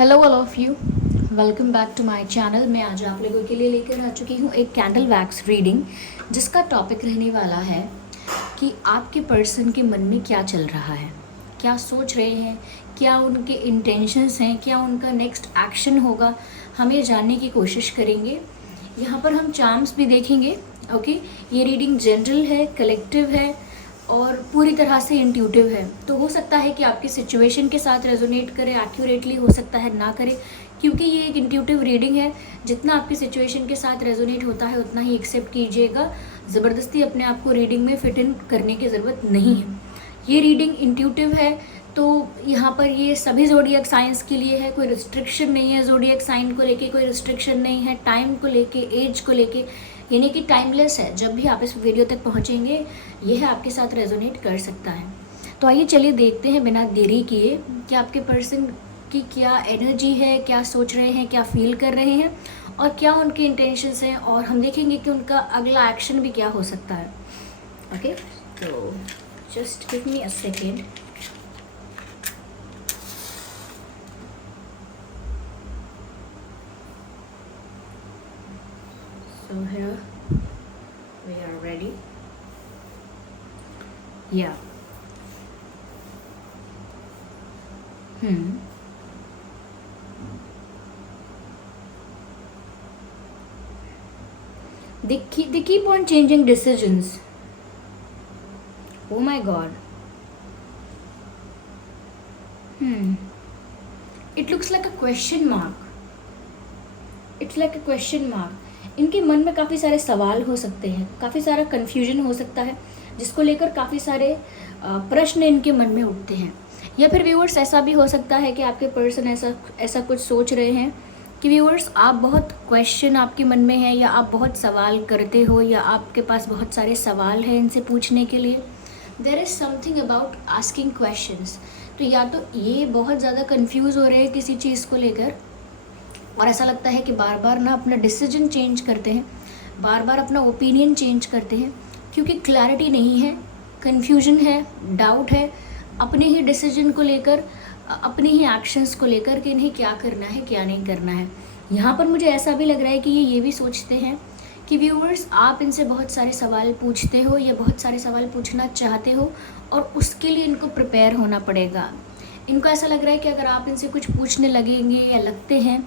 Hello all of you, welcome back to my channel. मैं आज आप लोगों के लिए लेकर आ चुकी हूँ एक कैंडल वैक्स रीडिंग, जिसका टॉपिक रहने वाला है कि आपके पर्सन के मन में क्या चल रहा है, क्या सोच रहे हैं, क्या उनके इंटेंशंस हैं, क्या उनका नेक्स्ट एक्शन होगा। हम ये जानने की कोशिश करेंगे। यहाँ पर हम चार्म्स भी देखेंगे। ओके, ये रीडिंग जनरल है, कलेक्टिव है और पूरी तरह से इंट्यूटिव है। तो हो सकता है कि आपकी सिचुएशन के साथ रेजोनेट करे एक्यूरेटली, हो सकता है ना करे, क्योंकि ये एक इंट्यूटिव रीडिंग है। जितना आपकी सिचुएशन के साथ रेजोनेट होता है उतना ही एक्सेप्ट कीजिएगा। ज़बरदस्ती अपने आप को रीडिंग में फिट इन करने की ज़रूरत नहीं है। ये रीडिंग इंट्यूटिव है, तो यहाँ पर ये सभी ज़ोडिएक साइंस के लिए है। कोई रिस्ट्रिक्शन नहीं है, ज़ोडिएक साइन को लेके कोई रिस्ट्रिक्शन नहीं है, टाइम को लेके, एज को लेके, यानी कि टाइमलेस है। जब भी आप इस वीडियो तक पहुँचेंगे यह आपके साथ रेजोनेट कर सकता है। तो आइए चलिए देखते हैं बिना देरी किए कि आपके पर्सन की क्या एनर्जी है, क्या सोच रहे हैं, क्या फील कर रहे हैं और क्या उनके इंटेंशंस हैं, और हम देखेंगे कि उनका अगला एक्शन भी क्या हो सकता है। ओके, तो just give me a second. So here we are ready. Yeah. They keep on changing decisions. Oh my God. It looks like a question mark. It's like a question mark. इनके मन में काफ़ी सारे सवाल हो सकते हैं, काफ़ी सारा कन्फ्यूजन हो सकता है, जिसको लेकर काफ़ी सारे प्रश्न इनके मन में उठते हैं। या फिर व्यूअर्स, ऐसा भी हो सकता है कि आपके पर्सन ऐसा कुछ सोच रहे हैं कि व्यूअर्स, आप बहुत क्वेश्चन आपके मन में है, या आप बहुत सवाल करते हो, या आपके पास बहुत सारे सवाल हैं इनसे पूछने के लिए। There is something about asking questions. तो या तो ये बहुत ज़्यादा कन्फ्यूज़ हो रहे हैं किसी चीज़ को लेकर, और ऐसा लगता है कि बार बार ना अपना डिसीजन चेंज करते हैं, बार बार अपना ओपिनियन चेंज करते हैं, क्योंकि क्लैरिटी नहीं है, कन्फ्यूजन है, डाउट है अपने ही डिसीजन को लेकर, अपने ही एक्शंस को लेकर कि इन्हें क्या करना है, क्या नहीं करना है। यहाँ पर मुझे ऐसा भी लग रहा है कि ये भी सोचते हैं कि व्यूअर्स, आप इनसे बहुत सारे सवाल पूछते हो या बहुत सारे सवाल पूछना चाहते हो, और उसके लिए इनको प्रिपेयर होना पड़ेगा। इनको ऐसा लग रहा है कि अगर आप इनसे कुछ पूछने लगेंगे या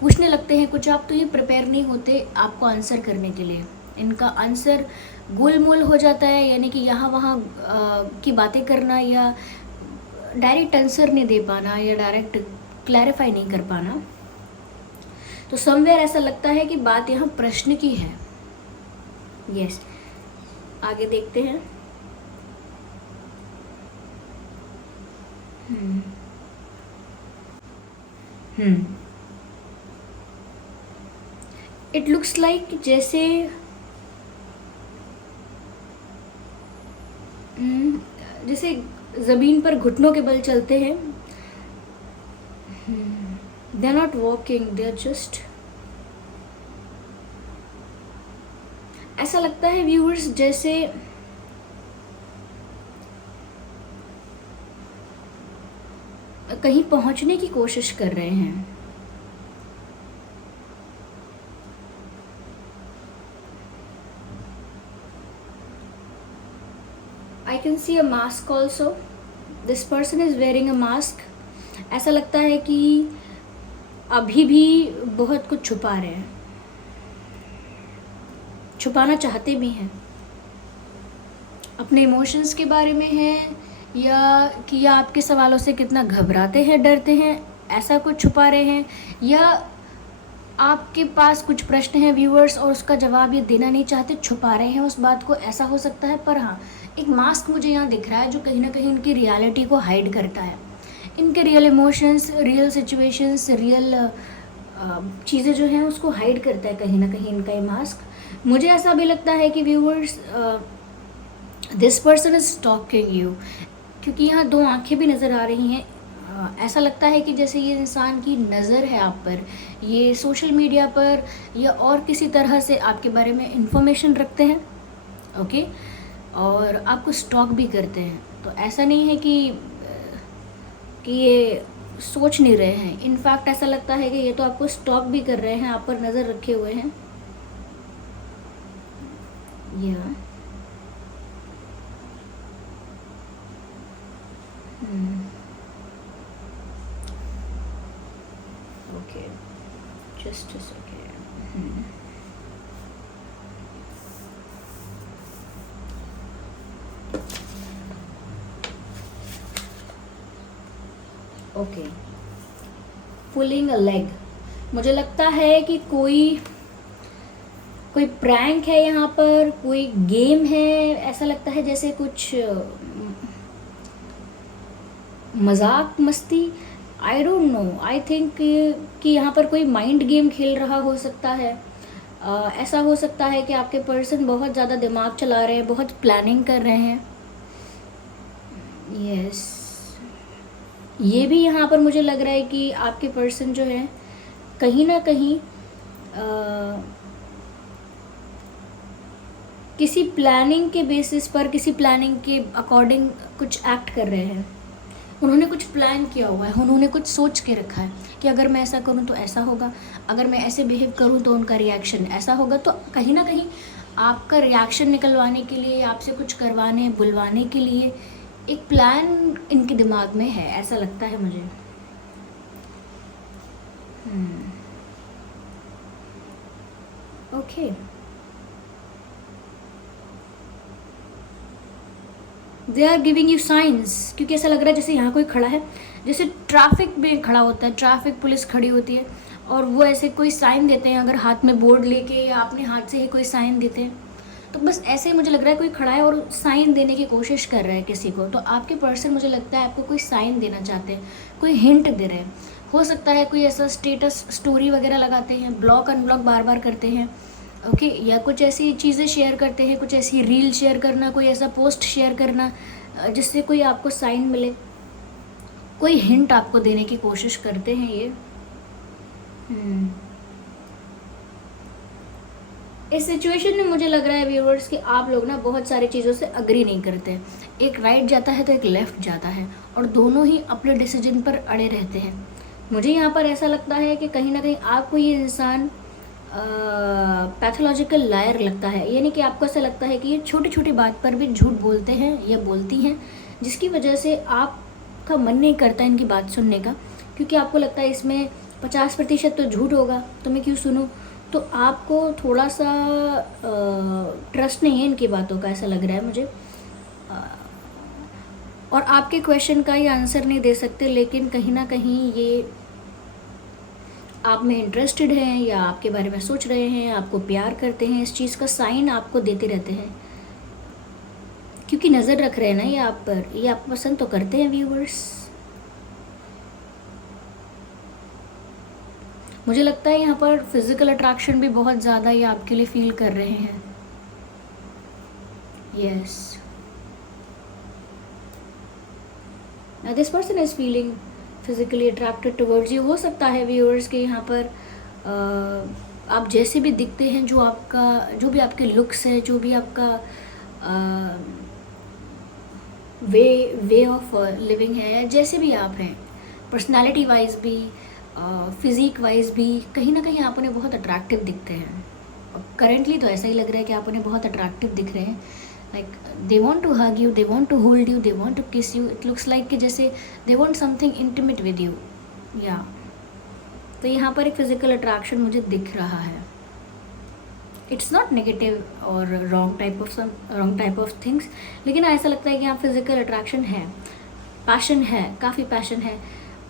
पूछने लगते हैं कुछ आप, तो ये प्रिपेयर नहीं होते आपको आंसर करने के लिए। इनका आंसर गोलमोल हो जाता है, यानी कि यहाँ वहाँ की बातें करना, या डायरेक्ट आंसर नहीं दे पाना, या डायरेक्ट क्लैरिफाई नहीं कर पाना। तो समवेयर ऐसा लगता है कि बात यहाँ प्रश्न की है। यस, आगे देखते हैं। इट लुक्स लाइक जैसे जैसे ज़मीन पर घुटनों के बल चलते हैं। They are not walking, they are just, ऐसा लगता है व्यूअर्स जैसे कहीं पहुंचने की कोशिश कर रहे हैं। I can see a mask also. This person is wearing a mask. ऐसा लगता है कि अभी भी बहुत कुछ छुपा रहे हैं, छुपाना चाहते भी हैं। अपने इमोशंस के बारे में है, या कि या आपके सवालों से कितना घबराते हैं, डरते हैं, ऐसा कुछ छुपा रहे हैं, या आपके पास कुछ प्रश्न हैं व्यूअर्स और उसका जवाब ये देना नहीं चाहते, छुपा रहे हैं उस बात को। ऐसा हो सकता है। पर हाँ, एक मास्क मुझे यहाँ दिख रहा है जो कहीं ना कहीं इनकी रियलिटी को हाइड करता है। इनके real emotions, real situations, real चीज़ें जो हैं उसको हाइड करता है कहीं ना कहीं इनका ये मास्क। मुझे ऐसा भी लगता है कि viewers, this person is talking you, क्योंकि यहाँ दो आंखें भी नज़र आ रही हैं। ऐसा लगता है कि जैसे ये इंसान की नज़र है आप पर, ये सोशल मीडिया पर या और किसी तरह से आपके बारे में इंफॉर्मेशन रखते हैं। ओके, और आपको स्टॉक भी करते हैं। तो ऐसा नहीं है कि ये सोच नहीं रहे हैं। इनफैक्ट ऐसा लगता है कि ये तो आपको स्टॉक भी कर रहे हैं, आप पर नज़र रखे हुए हैं। या okay, just a second. Okay, pulling a leg. मुझे लगता है कि कोई कोई प्रैंक है यहाँ पर, कोई गेम है। ऐसा लगता है जैसे कुछ मजाक मस्ती, I don't know, I think कि यहाँ पर कोई माइंड गेम खेल रहा हो सकता है। ऐसा हो सकता है कि आपके पर्सन बहुत ज़्यादा दिमाग चला रहे हैं, बहुत प्लानिंग कर रहे हैं। यस, ये भी यहाँ पर मुझे लग रहा है कि आपके पर्सन जो है कहीं ना कहीं किसी प्लानिंग के बेसिस पर, किसी प्लानिंग के अकॉर्डिंग कुछ एक्ट कर रहे हैं। उन्होंने कुछ प्लान किया हुआ है, उन्होंने कुछ सोच के रखा है कि अगर मैं ऐसा करूँ तो ऐसा होगा, अगर मैं ऐसे बिहेव करूँ तो उनका रिएक्शन ऐसा होगा। तो कहीं ना कहीं आपका रिएक्शन निकलवाने के लिए, आपसे कुछ करवाने बुलवाने के लिए एक प्लान इनके दिमाग में है, ऐसा लगता है मुझे। Okay, they are giving you signs, क्योंकि ऐसा लग रहा है जैसे यहाँ कोई खड़ा है, जैसे ट्रैफिक में खड़ा होता है, ट्रैफिक पुलिस खड़ी होती है और वो ऐसे कोई साइन देते हैं, अगर हाथ में बोर्ड लेके या अपने हाथ से ही कोई साइन देते हैं, तो बस ऐसे ही मुझे लग रहा है कोई खड़ा है और साइन देने की कोशिश कर रहा है किसी को। तो आपके पर्सन मुझे लगता है आपको कोई साइन देना चाहते हैं, कोई हिंट दे रहे हैं। हो सकता है कोई ऐसा स्टेटस स्टोरी वगैरह लगाते हैं, ब्लॉक अनब्लॉक बार बार करते हैं, ओके, या कुछ ऐसी चीज़ें शेयर करते हैं, कुछ ऐसी रील शेयर करना, कोई ऐसा पोस्ट शेयर करना जिससे कोई आपको साइन मिले, कोई हिंट आपको देने की कोशिश करते हैं ये। इस सिचुएशन में मुझे लग रहा है व्यूअर्स कि आप लोग ना बहुत सारी चीज़ों से अग्री नहीं करते हैं। एक राइट जाता है तो एक लेफ़्ट जाता है और दोनों ही अपने डिसीजन पर अड़े रहते हैं। मुझे यहाँ पर ऐसा लगता है कि कहीं ना कहीं आपको ये इंसान पैथोलॉजिकल लायर लगता है, यानी कि आपको ऐसा लगता है कि ये छोटी छोटी बात पर भी झूठ बोलते हैं या बोलती हैं, जिसकी वजह से आपका मन नहीं करता इनकी बात सुनने का, क्योंकि आपको लगता है इसमें 50% तो झूठ होगा, तो मैं क्यों सुनूं। तो आपको थोड़ा सा ट्रस्ट नहीं है इनकी बातों का, ऐसा लग रहा है मुझे। और आपके क्वेश्चन का ये आंसर नहीं दे सकते, लेकिन कहीं ना कहीं ये आप में इंटरेस्टेड हैं या आपके बारे में सोच रहे हैं, आपको प्यार करते हैं, इस चीज़ का साइन आपको देते रहते हैं, क्योंकि नज़र रख रहे हैं ना ये आप पर, ये आपको पसंद तो करते हैं व्यूवर्स। मुझे लगता है यहाँ पर फिजिकल अट्रैक्शन भी बहुत ज़्यादा ये आपके लिए फील कर रहे हैं। Yes, this person is feeling physically attracted towards you. हो सकता है व्यूअर्स के यहाँ पर आप जैसे भी दिखते हैं, जो भी आपके लुक्स है, जो भी आपका वे ऑफ लिविंग है, जैसे भी आप हैं, पर्सनालिटी वाइज भी, फिज़िक वाइज भी, कहीं ना कहीं आप उन्हें बहुत अट्रैक्टिव दिखते हैं। करेंटली तो ऐसा ही लग रहा है कि आप उन्हें बहुत अट्रैक्टिव दिख रहे हैं। Like they want to hug you, they want to hold you, they want to kiss you. It looks like कि जैसे they want something intimate with you. या तो यहाँ पर एक फिजिकल अट्रैक्शन मुझे दिख रहा है। इट्स नॉट नेगेटिव और रॉन्ग टाइप ऑफ थिंग्स, लेकिन ऐसा लगता है कि यहाँ फिजिकल अट्रैक्शन है, पैशन है, काफ़ी पैशन है,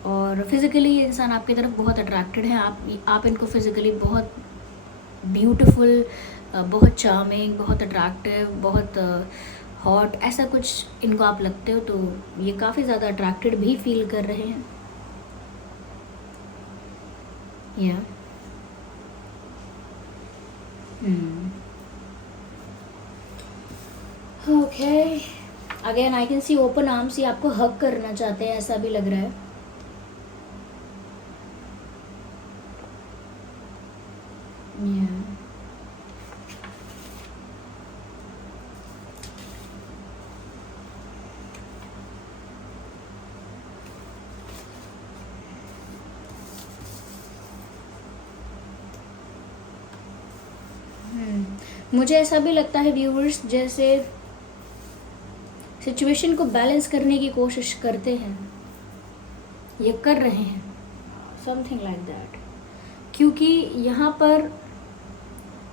और फिज़िकली ये इंसान आपकी तरफ बहुत अट्रैक्टेड है। आप इनको फिज़िकली बहुत ब्यूटीफुल, बहुत चार्मिंग, बहुत अट्रैक्टिव, बहुत हॉट, ऐसा कुछ इनको आप लगते हो, तो ये काफ़ी ज़्यादा अट्रैक्टेड भी फील कर रहे हैं। या okay, again I can C open arms, ये आपको हग करना चाहते हैं, ऐसा भी लग रहा है। Yeah. मुझे ऐसा भी लगता है व्यूवर्स, जैसे सिचुएशन को बैलेंस करने की कोशिश करते हैं, ये कर रहे हैं, समथिंग लाइक दैट। क्योंकि यहाँ पर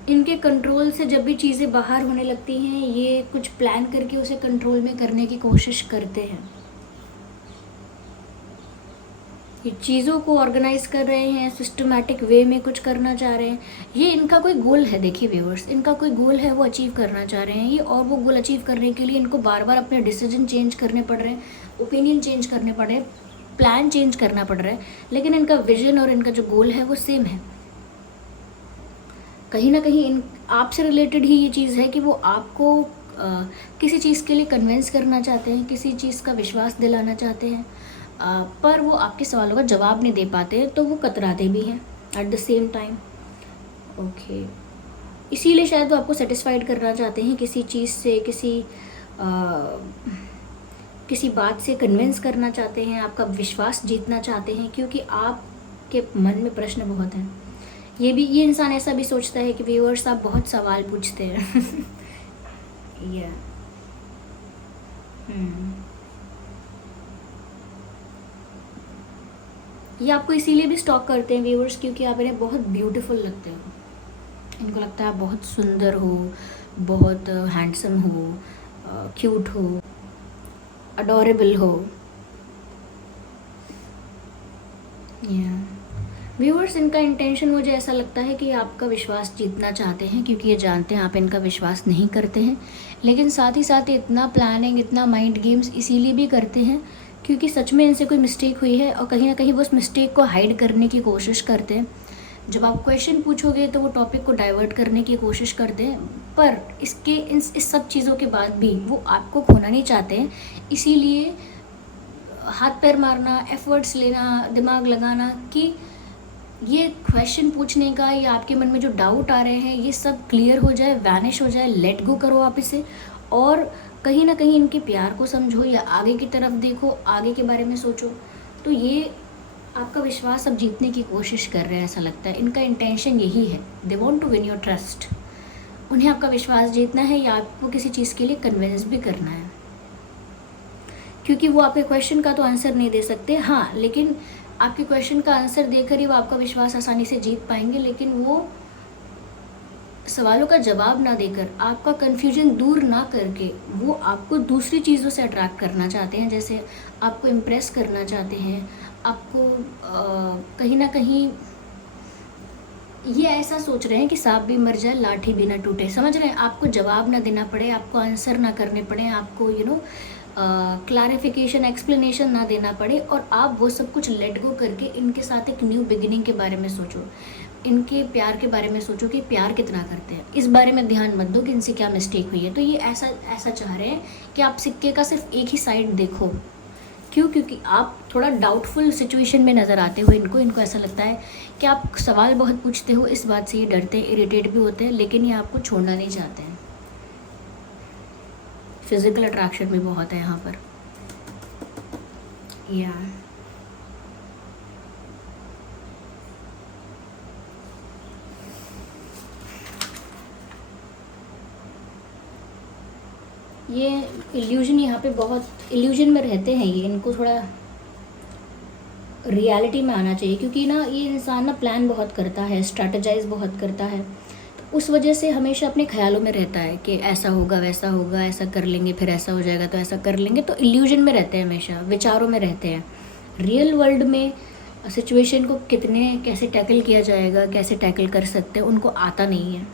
इनके कंट्रोल से जब भी चीज़ें बाहर होने लगती हैं, ये कुछ प्लान करके उसे कंट्रोल में करने की कोशिश करते हैं। ये चीज़ों को ऑर्गेनाइज कर रहे हैं, सिस्टमैटिक वे में कुछ करना चाह रहे हैं। ये इनका कोई गोल है, देखिए व्यूअर्स, इनका कोई गोल है, वो अचीव करना चाह रहे हैं ये, और वो गोल अचीव करने के लिए इनको बार बार अपने डिसीजन चेंज करने पड़ रहे हैं, ओपिनियन चेंज करने पड़ रहे हैं, प्लान चेंज करना पड़ रहा है, लेकिन इनका विजन और इनका जो गोल है वो सेम है। कहीं ना कहीं इन आपसे रिलेटेड ही ये चीज़ है कि वो आपको किसी चीज़ के लिए कन्विंस करना चाहते हैं, किसी चीज़ का विश्वास दिलाना चाहते हैं, पर वो आपके सवालों का जवाब नहीं दे पाते, तो वो कतराते भी हैं at the same time. Okay, इसीलिए शायद वो आपको सेटिस्फाइड करना चाहते हैं, किसी चीज़ से, किसी बात से कन्विंस करना चाहते हैं, आपका विश्वास जीतना चाहते हैं, क्योंकि आपके मन में प्रश्न बहुत हैं। ये इंसान ऐसा भी सोचता है कि व्यूअर्स आप बहुत सवाल पूछते हैं। या ये आपको इसीलिए भी स्टॉक करते हैं व्यूअर्स, क्योंकि आप इन्हें बहुत ब्यूटीफुल लगते हो। इनको लगता है आप बहुत सुंदर हो, बहुत हैंडसम हो, क्यूट हो, अडोरेबल हो। या व्यूअर्स, इनका इंटेंशन मुझे ऐसा लगता है कि आपका विश्वास जीतना चाहते हैं, क्योंकि ये जानते हैं आप इनका विश्वास नहीं करते हैं, लेकिन साथ ही साथ इतना प्लानिंग, इतना माइंड गेम्स इसीलिए भी करते हैं क्योंकि सच में इनसे कोई मिस्टेक हुई है, और कहीं ना कहीं वो उस मिस्टेक को हाइड करने की कोशिश करते हैं। जब आप क्वेश्चन पूछोगे तो वो टॉपिक को डाइवर्ट करने की कोशिश करते हैं, पर इस सब चीज़ों के बाद भी वो आपको खोना नहीं चाहते हैं। इसीलिए हाथ पैर मारना, एफर्ट्स लेना, दिमाग लगाना कि ये क्वेश्चन पूछने का या आपके मन में जो डाउट आ रहे हैं ये सब क्लियर हो जाए, वैनिश हो जाए, लेट गो करो आप इसे, और कहीं ना कहीं इनके प्यार को समझो या आगे की तरफ देखो, आगे के बारे में सोचो। तो ये आपका विश्वास अब जीतने की कोशिश कर रहे हैं, ऐसा लगता है इनका इंटेंशन यही है। They want to win your trust. उन्हें आपका विश्वास जीतना है या आपको किसी चीज़ के लिए कन्विंस भी करना है, क्योंकि वो आपके क्वेश्चन का तो आंसर नहीं दे सकते, हाँ, लेकिन आपके क्वेश्चन का आंसर देकर ही वो आपका विश्वास आसानी से जीत पाएंगे, लेकिन वो सवालों का जवाब ना देकर, आपका कन्फ्यूजन दूर ना करके, वो आपको दूसरी चीज़ों से अट्रैक्ट करना चाहते हैं, जैसे आपको इम्प्रेस करना चाहते हैं, आपको कहीं ना कहीं ये ऐसा सोच रहे हैं कि सांप भी मर जाए लाठी भी ना टूटे, समझ रहे हैं, आपको जवाब ना देना पड़े, आपको आंसर ना करने पड़े, आपको क्लैरिफिकेशन, एक्सप्लेनेशन ना देना पड़े, और आप वो सब कुछ लेट गो करके इनके साथ एक न्यू बिगिनिंग के बारे में सोचो, इनके प्यार के बारे में सोचो कि प्यार कितना करते हैं, इस बारे में ध्यान मत दो कि इनसे क्या मिस्टेक हुई है। तो ये ऐसा चाह रहे हैं कि आप सिक्के का सिर्फ एक ही साइड देखो। क्यों? क्योंकि आप थोड़ा डाउटफुल सिचुएशन में नज़र आते हो इनको ऐसा लगता है कि आप सवाल बहुत पूछते हो, इस बात से ये डरते हैं, इरिटेट भी होते हैं, लेकिन ये आपको छोड़ना नहीं चाहते हैं। फिजिकल अट्रैक्शन भी बहुत है यहाँ पर। या ये इल्यूजन, यहाँ पे बहुत इल्यूजन में रहते हैं ये, इनको थोड़ा रियलिटी में आना चाहिए, क्योंकि ना ये इंसान ना प्लान बहुत करता है, स्ट्रैटेजाइज बहुत करता है, तो उस वजह से हमेशा अपने ख्यालों में रहता है कि ऐसा होगा, वैसा होगा, ऐसा कर लेंगे, फिर ऐसा हो जाएगा तो ऐसा कर लेंगे, तो इल्यूजन में रहते हैं, हमेशा विचारों में रहते हैं। रियल वर्ल्ड में सिचुएशन को कैसे टैकल किया जाएगा, कैसे टैकल कर सकते हैं, उनको आता नहीं है।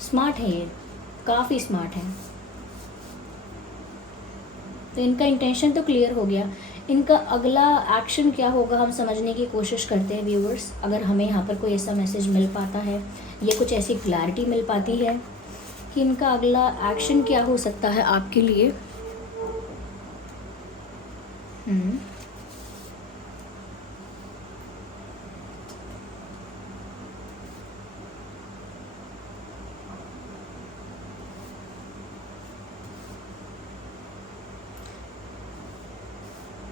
स्मार्ट है ये, काफ़ी स्मार्ट है। तो इनका इंटेंशन तो क्लियर हो गया, इनका अगला एक्शन क्या होगा हम समझने की कोशिश करते हैं व्यूअर्स। अगर हमें यहाँ पर कोई ऐसा मैसेज मिल पाता है या कुछ ऐसी क्लैरिटी मिल पाती है कि इनका अगला एक्शन क्या हो सकता है आपके लिए।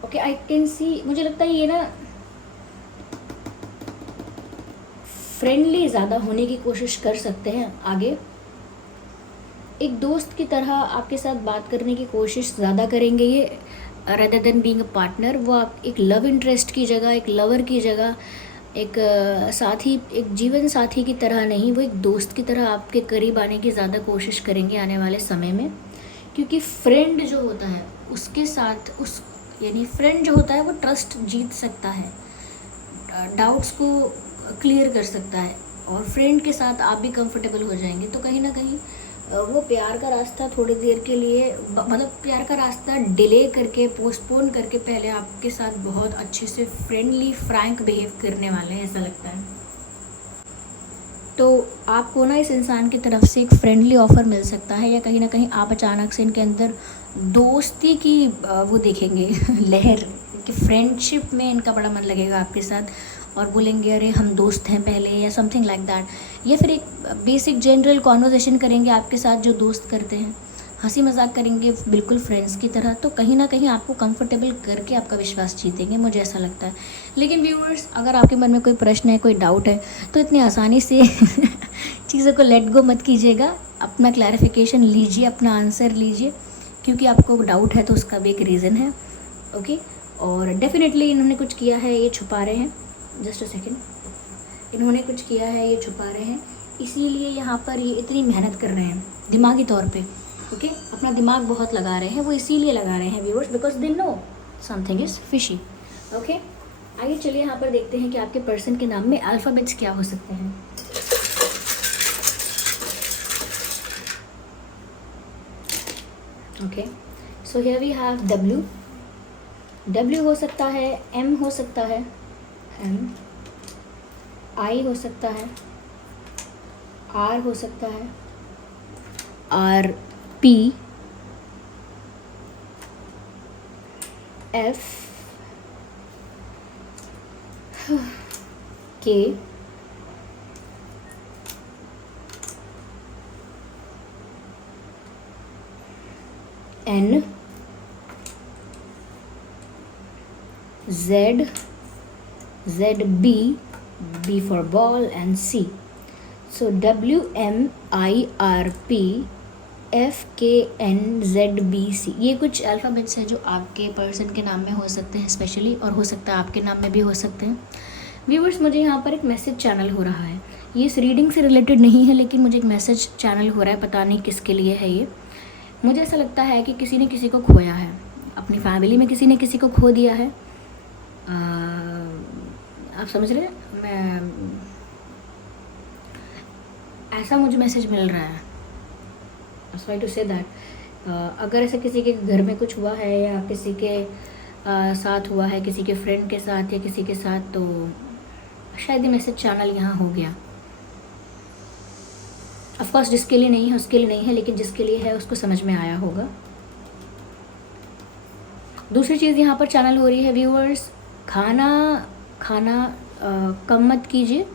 ओके, आई कैन सी, मुझे लगता है ये ना फ्रेंडली ज़्यादा होने की कोशिश कर सकते हैं आगे। एक दोस्त की तरह आपके साथ बात करने की कोशिश ज़्यादा करेंगे ये, rather than being a partner. वो आप एक लव इंटरेस्ट की जगह, एक लवर की जगह, एक साथी, एक जीवन साथी की तरह नहीं, वो एक दोस्त की तरह आपके करीब आने की ज़्यादा कोशिश करेंगे आने वाले समय में। क्योंकि फ्रेंड जो होता है उसके साथ यानी फ्रेंड जो होता है वो ट्रस्ट जीत सकता है, डाउट्स को क्लियर कर सकता है, और फ्रेंड के साथ आप भी कंफर्टेबल हो जाएंगे। तो कहीं ना कहीं वो प्यार का रास्ता थोड़ी देर के लिए, मतलब प्यार का रास्ता डिले करके, पोस्टपोन करके पहले आपके साथ बहुत अच्छे से फ्रेंडली फ्रैंक बिहेव करने वाले हैं, ऐसा लगता है। तो आपको ना इस इंसान की तरफ से एक फ्रेंडली ऑफ़र मिल सकता है, या कहीं ना कहीं आप अचानक से इनके अंदर दोस्ती की वो देखेंगे लहर, कि फ्रेंडशिप में इनका बड़ा मन लगेगा आपके साथ, और बोलेंगे अरे हम दोस्त हैं पहले, या समथिंग लाइक दैट। या फिर एक बेसिक जनरल कॉन्वर्सेशन करेंगे आपके साथ जो दोस्त करते हैं, हंसी मजाक करेंगे बिल्कुल फ्रेंड्स की तरह। तो कहीं ना कहीं आपको कंफर्टेबल करके आपका विश्वास जीतेंगे, मुझे ऐसा लगता है। लेकिन व्यूअर्स, अगर आपके मन में कोई प्रश्न है, कोई डाउट है, तो इतनी आसानी से चीज़ों को लेट गो मत कीजिएगा। अपना क्लैरिफिकेशन लीजिए, अपना आंसर लीजिए, क्योंकि आपको डाउट है तो उसका भी एक रीज़न है। ओके, और डेफिनेटली इन्होंने कुछ किया है, ये छुपा रहे हैं। जस्ट अ सेकेंड, इन्होंने कुछ किया है, ये छुपा रहे हैं, इसीलिए यहाँ पर ये इतनी मेहनत कर रहे हैं दिमागी तौर पे। ओके, अपना दिमाग बहुत लगा रहे हैं, वो इसीलिए लगा रहे हैं viewers, because they know something is fishy. Okay, आइए चलिए यहाँ पर देखते हैं कि आपके पर्सन के नाम में अल्फ़ाबेट्स क्या हो सकते हैं। Okay, so here we have W. W हो सकता है, एम हो सकता है, एम, आई हो सकता है, आर हो सकता है, R P, F, K, N, Z, ZB, B for ball, and C. So W, M, I, R, P, F, K, N, Z, B, C, ये कुछ अल्फ़ाबेट्स हैं जो आपके पर्सन के नाम में हो सकते हैं स्पेशली, और हो सकता है आपके नाम में भी हो सकते हैं। व्यूअर्स, मुझे यहाँ पर एक मैसेज चैनल हो रहा है, ये इस रीडिंग से रिलेटेड नहीं है, लेकिन मुझे एक मैसेज चैनल हो रहा है, पता नहीं किसके लिए है ये। मुझे ऐसा लगता है कि किसी ने किसी को खोया है, अपनी फैमिली में किसी ने किसी को खो दिया है। आप समझ रहे हैं, मैं ऐसा मुझे मैसेज मिल रहा है, ट्राई टू से दैट। अगर ऐसा किसी के घर में कुछ हुआ है, या किसी के साथ हुआ है, किसी के फ्रेंड के साथ या किसी के साथ, तो शायद ये मैसेज चैनल यहाँ हो गया। ऑफ कोर्स जिसके लिए नहीं है उसके लिए नहीं है, लेकिन जिसके लिए है उसको समझ में आया होगा। दूसरी चीज़ यहाँ पर चैनल हो रही है व्यूअर्स, खाना कम मत कीजिए।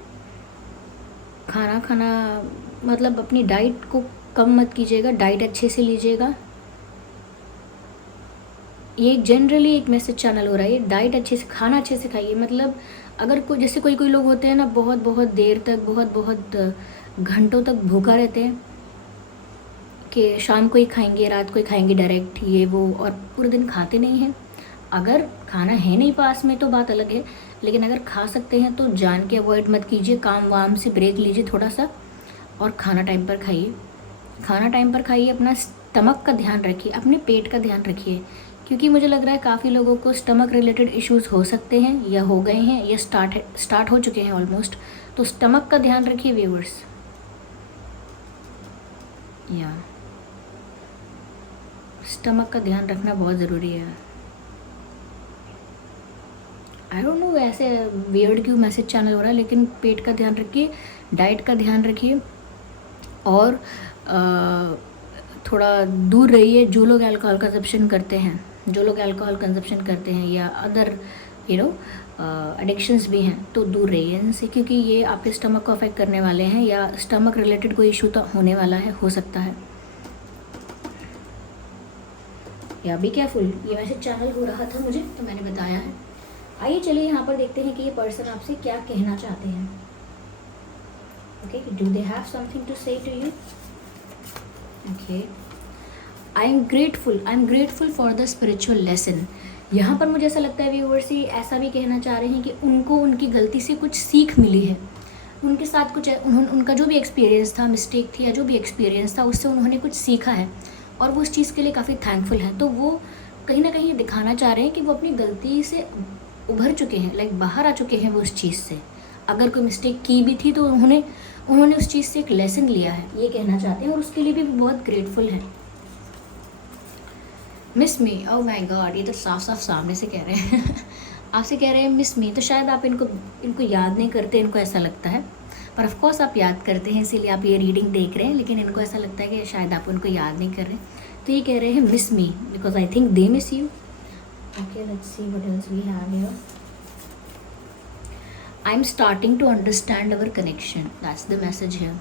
खाना मतलब अपनी डाइट को कम मत कीजिएगा, डाइट अच्छे से लीजिएगा। ये जनरली एक मैसेज चैनल हो रहा है, डाइट अच्छे से, खाना अच्छे से खाइए। मतलब अगर कोई, जैसे कोई लोग होते हैं ना, बहुत देर तक, बहुत घंटों तक भूखा रहते हैं, कि शाम को ही खाएंगे, रात को ही खाएंगे डायरेक्ट, ये वो, और पूरे दिन खाते नहीं हैं। अगर खाना है नहीं पास में तो बात अलग है, लेकिन अगर खा सकते हैं तो जान के अवॉइड मत कीजिए, काम वाम से ब्रेक लीजिए थोड़ा सा, और खाना टाइम पर खाइए। खाना टाइम पर खाइए, अपना स्टमक का ध्यान रखिए, अपने पेट का ध्यान रखिए, क्योंकि मुझे लग रहा है काफ़ी लोगों को स्टमक रिलेटेड इश्यूज़ हो सकते हैं, या हो गए हैं, या स्टार्ट हो चुके हैं ऑलमोस्ट। तो स्टमक का ध्यान रखिए व्यूअर्स। या स्टमक का ध्यान रखना बहुत ज़रूरी है। आई डोंट नो ऐसे वियर्ड क्यों मैसेज चैनल हो रहा है, लेकिन पेट का ध्यान रखिए, डाइट का ध्यान रखिए, और थोड़ा दूर रहिए जो लोग अल्कोहल कंजप्शन करते हैं, या अदर एडिक्शंस भी हैं, तो दूर रहिए इनसे, क्योंकि ये आपके स्टमक को अफेक्ट करने वाले हैं, या स्टमक रिलेटेड कोई इशू तो होने वाला है, हो सकता है। या बी केयरफुल, ये मैसेज चैनल हो रहा था मुझे, तो मैंने बताया है। आइए चलिए यहाँ पर देखते हैं कि ये पर्सन आपसे क्या कहना चाहते हैं। Okay, do they have something to say to you? Okay. I'm grateful for the spiritual lesson. यहाँ पर मुझे ऐसा लगता है व्यूअर्स ये ऐसा भी कहना चाह रहे हैं कि उनको उनकी गलती से कुछ सीख मिली है, उनके साथ कुछ उनका जो भी एक्सपीरियंस था, मिस्टेक थी या जो भी एक्सपीरियंस था, उससे उन्होंने कुछ सीखा है और वो उस चीज़ के लिए काफ़ी थैंकफुल है। तो वो कहीं ना कहीं दिखाना चाह रहे हैं कि वो अपनी गलती से उभर चुके हैं, लाइक बाहर आ चुके हैं वो उस चीज़ से। अगर कोई मिस्टेक की भी थी तो उन्होंने उस चीज़ से एक लेसन लिया है, ये कहना चाहते हैं, और उसके लिए भी बहुत ग्रेटफुल है। Miss me, oh my God, ये तो साफ साफ सामने से कह रहे हैं आपसे कह रहे हैं मिस मी, तो शायद आप इनको याद नहीं करते, इनको ऐसा लगता है, पर ऑफ कोर्स आप याद करते हैं, इसीलिए आप ये रीडिंग देख रहे हैं, लेकिन इनको ऐसा लगता है कि शायद आप उनको याद नहीं कर रहे। तो ये कह रहे हैं miss me because I think they miss you. Okay, let's see what else we have here. I am starting to understand our connection, that's the message है।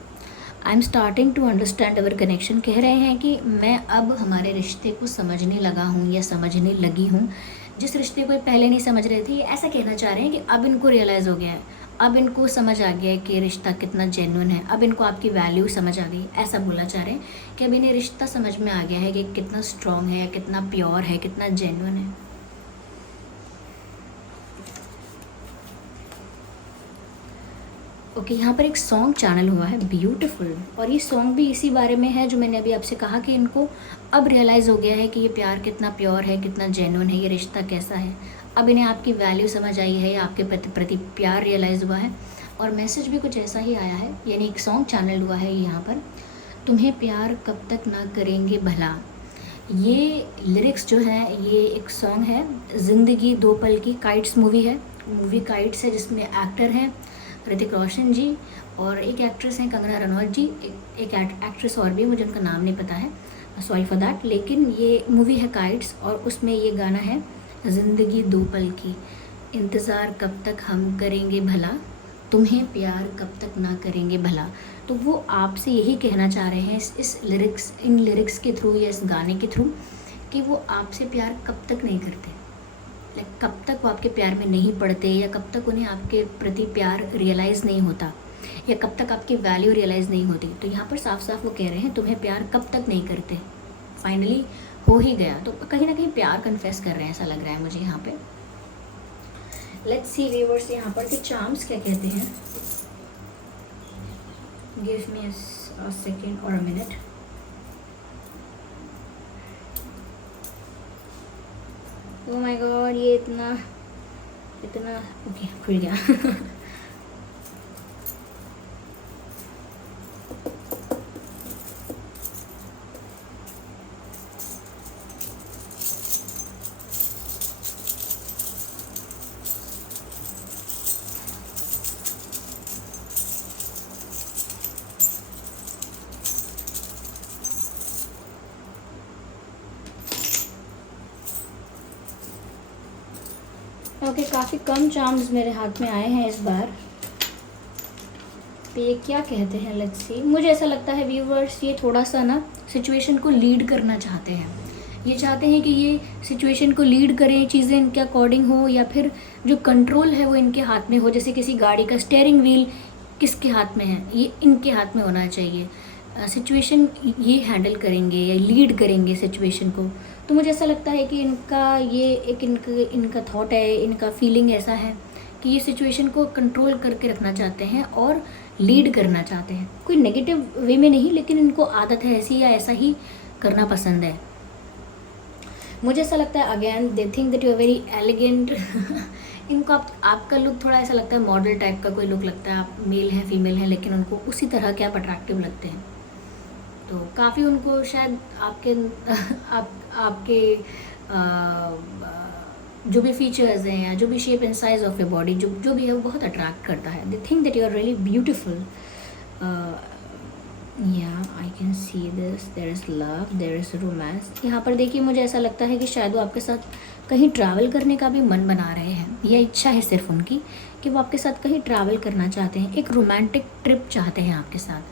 I am starting to understand our connection, कह रहे हैं कि मैं अब हमारे रिश्ते को समझने लगा हूँ या समझने लगी हूँ। जिस रिश्ते को पहले नहीं समझ रहे थे, ऐसा कहना चाह रहे हैं कि अब इनको रियलाइज़ हो गया है, अब इनको समझ आ गया है कि रिश्ता कितना जेन्युइन है, अब इनको आपकी वैल्यू समझ आ गई, ऐसा बोलना चाह रहे हैं कि अब इन्हें रिश्ता समझ में आ गया है कि कितना स्ट्रॉन्ग है, कितना प्योर है, कितना जेन्युइन है। ओके, यहाँ पर एक सॉन्ग चैनल हुआ है, ब्यूटीफुल, और ये सॉन्ग भी इसी बारे में है जो मैंने अभी आपसे कहा कि इनको अब रियलाइज़ हो गया है कि ये प्यार कितना प्योर है, कितना जेन्युइन है, ये रिश्ता कैसा है। अब इन्हें आपकी वैल्यू समझ आई है, आपके प्रति प्यार रियलाइज़ हुआ है, और मैसेज भी कुछ ऐसा ही आया है, यानी एक सॉन्ग चैनल हुआ है यहाँ पर, तुम्हें प्यार कब तक ना करेंगे भला। ये लिरिक्स जो है, ये एक सॉन्ग है, ज़िंदगी दो पल की, काइट्स मूवी है, मूवी काइट्स है, जिसमें एक्टर हैं ऋतिक रोशन जी और एक एक्ट्रेस हैं कंगना रनौत जी, एक एक्ट्रेस और भी, मुझे उनका नाम नहीं पता है, सॉरी फॉर दैट, लेकिन ये मूवी है काइट्स, और उसमें ये गाना है ज़िंदगी दो पल की, इंतज़ार कब तक हम करेंगे भला, तुम्हें प्यार कब तक ना करेंगे भला। तो वो आपसे यही कहना चाह रहे हैं इन लिरिक्स के थ्रू या इस गाने के थ्रू कि वो आपसे प्यार कब तक नहीं करते, कब तक वो आपके प्यार में नहीं पड़ते, या कब तक उन्हें आपके प्रति प्यार रियलाइज़ नहीं होता, या कब तक आपकी वैल्यू रियलाइज़ नहीं होती। तो यहाँ पर साफ साफ वो कह रहे हैं तुम्हें प्यार कब तक नहीं करते, फाइनली हो ही गया, तो कहीं ना कहीं प्यार कन्फेस कर रहे हैं, ऐसा लग रहा है मुझे यहाँ पे। लेट्स सी व्यूअर्स यहाँ पर के चार्म्स क्या कहते हैं। गिव मी अ सेकेंड और a minute. Oh my God, ये इतना ओके, खुल गया ओके, काफ़ी कम चार्म्स मेरे हाथ में आए हैं इस बार। तो ये क्या कहते हैं, लेट्स सी। मुझे ऐसा लगता है व्यूवर्स, ये थोड़ा सा ना सिचुएशन को लीड करना चाहते हैं, ये चाहते हैं कि ये सिचुएशन को लीड करें, चीज़ें इनके अकॉर्डिंग हो, या फिर जो कंट्रोल है वो इनके हाथ में हो। जैसे किसी गाड़ी का स्टीयरिंग व्हील किसके हाथ में है, ये इनके हाथ में होना चाहिए। सिचुएशन ये हैंडल करेंगे या लीड करेंगे सिचुएशन को। तो मुझे ऐसा लगता है कि इनका ये एक इनका थॉट है, इनका फीलिंग ऐसा है कि ये सिचुएशन को कंट्रोल करके रखना चाहते हैं और लीड करना चाहते हैं। कोई नेगेटिव वे में नहीं, लेकिन इनको आदत है ऐसी, या ऐसा ही करना पसंद है। मुझे ऐसा लगता है again they think that you are very elegant इनको आपका लुक थोड़ा ऐसा लगता है मॉडल टाइप का कोई लुक लगता है। आप मेल हैं फीमेल हैं, लेकिन उनको उसी तरह के आप अट्रैक्टिव लगते हैं। तो काफ़ी उनको शायद आपके जो भी फीचर्स हैं या जो भी shape and size of your body जो भी है वो बहुत अट्रैक्ट करता है। They think that you are really beautiful. या I can see this, there is love, there is romance. यहाँ पर देखिए मुझे ऐसा लगता है कि शायद वो आपके साथ कहीं ट्रैवल करने का भी मन बना रहे हैं। यह इच्छा है सिर्फ उनकी कि वो आपके साथ कहीं ट्रैवल करना चाहते हैं, एक रोमांटिक ट्रिप चाहते हैं आपके साथ,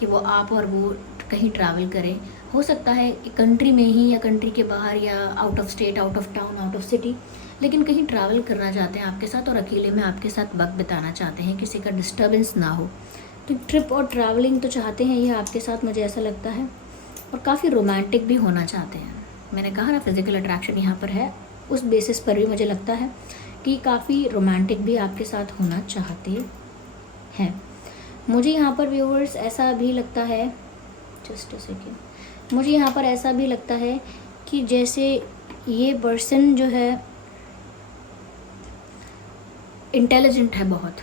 कि वो आप और वो कहीं ट्रैवल करें। हो सकता है कंट्री में ही या कंट्री के बाहर या out of state, out of town, out of city, लेकिन कहीं ट्रैवल करना चाहते हैं आपके साथ और अकेले में आपके साथ वक्त बिताना चाहते हैं, किसी का डिस्टर्बेंस ना हो। तो कि ट्रिप और ट्रैवलिंग तो चाहते हैं ये आपके साथ, मुझे ऐसा लगता है, और काफ़ी रोमांटिक भी होना चाहते हैं। मैंने कहा ना फिज़िकल अट्रैक्शन यहाँ पर है, उस बेसिस पर भी मुझे लगता है कि काफ़ी रोमांटिक भी आपके साथ होना चाहते हैं। मुझे यहाँ पर व्यूअर्स ऐसा भी लगता है, जस्ट अ सेकेंड, मुझे यहाँ पर ऐसा भी लगता है कि जैसे ये पर्सन जो है इंटेलिजेंट है, बहुत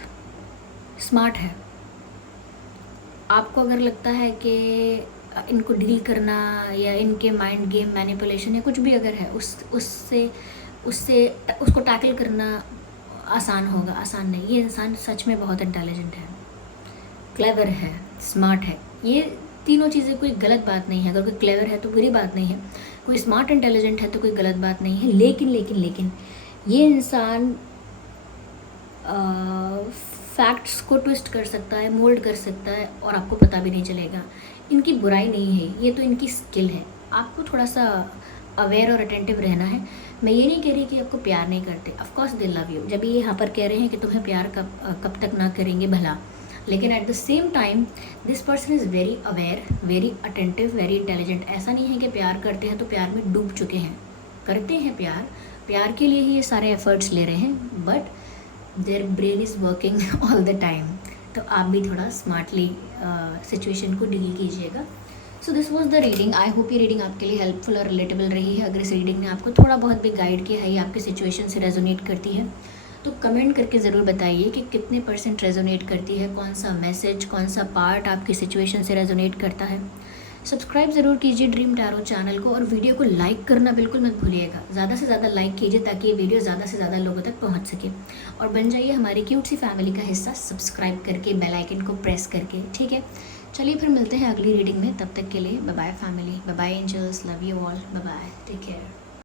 स्मार्ट है। आपको अगर लगता है कि इनको डील करना या इनके माइंड गेम मैनिपुलेशन या कुछ भी अगर है, उससे उसको टैकल करना आसान होगा, आसान नहीं। ये इंसान सच में बहुत इंटेलिजेंट है, क्लेवर है, स्मार्ट है। ये तीनों चीज़ें कोई गलत बात नहीं है। अगर कोई क्लेवर है तो बुरी बात नहीं है, कोई स्मार्ट इंटेलिजेंट है तो कोई गलत बात नहीं है। लेकिन ये इंसान फैक्ट्स को ट्विस्ट कर सकता है, मोल्ड कर सकता है, और आपको पता भी नहीं चलेगा। इनकी बुराई नहीं है, ये तो इनकी स्किल है। आपको थोड़ा सा अवेयर और अटेंटिव रहना है। मैं ये नहीं कह रही कि आपको प्यार नहीं करते, of course they love you. जब ये यहाँ पर कह रहे हैं कि तुम्हें प्यार कब तक ना करेंगे भला, लेकिन at the same time this person is very aware, very attentive, very intelligent. ऐसा नहीं है कि प्यार करते हैं तो प्यार में डूब चुके हैं, करते हैं प्यार के लिए ही ये सारे एफर्ट्स ले रहे हैं, but their brain is working all the time. तो आप भी थोड़ा स्मार्टली सिचुएशन को डील कीजिएगा। So this was the reading. I hope ये रीडिंग आपके लिए हेल्पफुल और रिलेटेबल रही है। अगर इस रीडिंग ने आपको थोड़ा बहुत भी गाइड किया है, ये आपके सिचुएशन से रेजोनेट करती है, तो कमेंट करके ज़रूर बताइए कि कितने % रेजोनेट करती है, कौन सा मैसेज, कौन सा पार्ट आपकी सिचुएशन से रेजोनेट करता है। सब्सक्राइब ज़रूर कीजिए ड्रीम टैरो चैनल को, और वीडियो को लाइक करना बिल्कुल मत भूलिएगा। ज़्यादा से ज़्यादा लाइक कीजिए ताकि ये वीडियो ज़्यादा से ज़्यादा लोगों तक पहुंच सके, और बन जाइए हमारी क्यूट सी फैमिली का हिस्सा सब्सक्राइब करके, बेल आइकन को प्रेस करके। ठीक है, चलिए फिर मिलते हैं अगली रीडिंग में। तब तक के लिए bye bye family, bye bye angels, love you all, bye bye, take care.